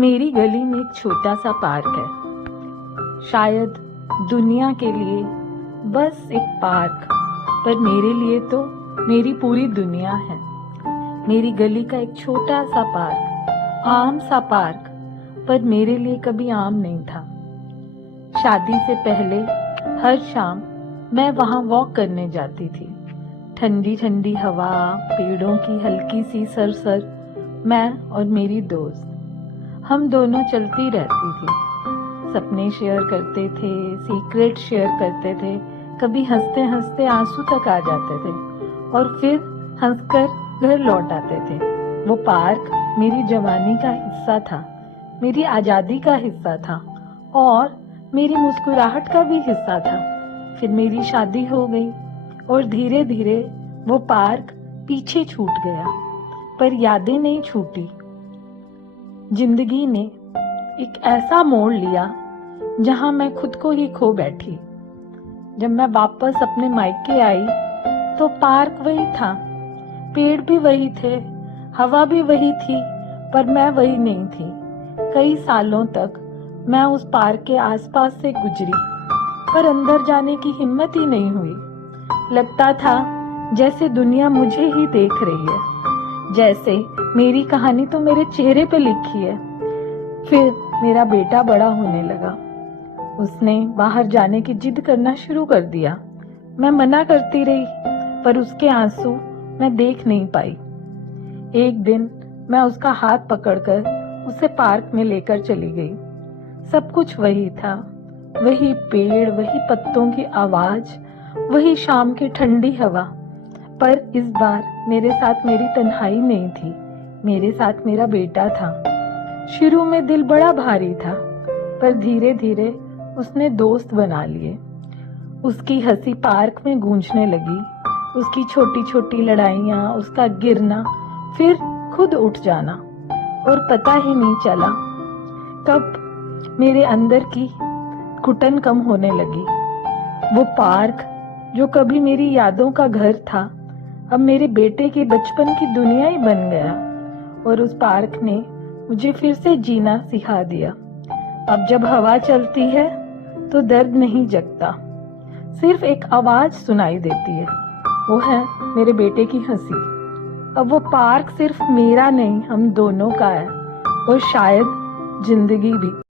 मेरी गली में एक छोटा सा पार्क है, शायद दुनिया के लिए बस एक पार्क, पर मेरे लिए तो मेरी पूरी दुनिया है। मेरी गली का एक छोटा सा पार्क, आम सा पार्क, पर मेरे लिए कभी आम नहीं था। शादी से पहले हर शाम मैं वहां वॉक करने जाती थी। ठंडी ठंडी हवा, पेड़ों की हल्की सी सरसर, मैं और मेरी दोस्त, हम दोनों चलती रहती थी। सपने शेयर करते थे, सीक्रेट शेयर करते थे, कभी हंसते हंसते आंसू तक आ जाते थे और फिर हंसकर घर लौट आते थे। वो पार्क मेरी जवानी का हिस्सा था, मेरी आजादी का हिस्सा था और मेरी मुस्कुराहट का भी हिस्सा था। फिर मेरी शादी हो गई और धीरे धीरे वो पार्क पीछे छूट गया, पर यादें नहीं छूटी। जिंदगी ने एक ऐसा मोड़ लिया जहां मैं खुद को ही खो बैठी। जब मैं वापस अपने मायके आई तो पार्क वही था, पेड़ भी वही थे, हवा भी वही थी, पर मैं वही नहीं थी। कई सालों तक मैं उस पार्क के आसपास से गुजरी, पर अंदर जाने की हिम्मत ही नहीं हुई। लगता था जैसे दुनिया मुझे ही देख रही है, जैसे मेरी कहानी तो मेरे चेहरे पे लिखी है। फिर मेरा बेटा बड़ा होने लगा। उसने बाहर जाने की जिद करना शुरू कर दिया। मैं मना करती रही, पर उसके आंसू मैं देख नहीं पाई। एक दिन मैं उसका हाथ पकड़कर उसे पार्क में लेकर चली गई। सब कुछ वही था, वही पेड़, वही पत्तों की आवाज, वही शाम की ठंडी हवा, पर इस बार मेरे साथ मेरी तन्हाई नहीं थी, मेरे साथ मेरा बेटा था। शुरू में दिल बड़ा भारी था, पर धीरे धीरे उसने दोस्त बना लिए। उसकी हंसी पार्क में गूंजने लगी, उसकी छोटी छोटी लड़ाइयाँ, उसका गिरना, फिर खुद उठ जाना, और पता ही नहीं चला कब मेरे अंदर की घुटन कम होने लगी। वो पार्क जो कभी मेरी यादों का घर था, अब मेरे बेटे के बचपन की दुनिया ही बन गया, और उस पार्क ने मुझे फिर से जीना सिखा दिया। अब जब हवा चलती है तो दर्द नहीं जगता, सिर्फ एक आवाज सुनाई देती है, वो है मेरे बेटे की हंसी। अब वो पार्क सिर्फ मेरा नहीं, हम दोनों का है, और शायद जिंदगी भी।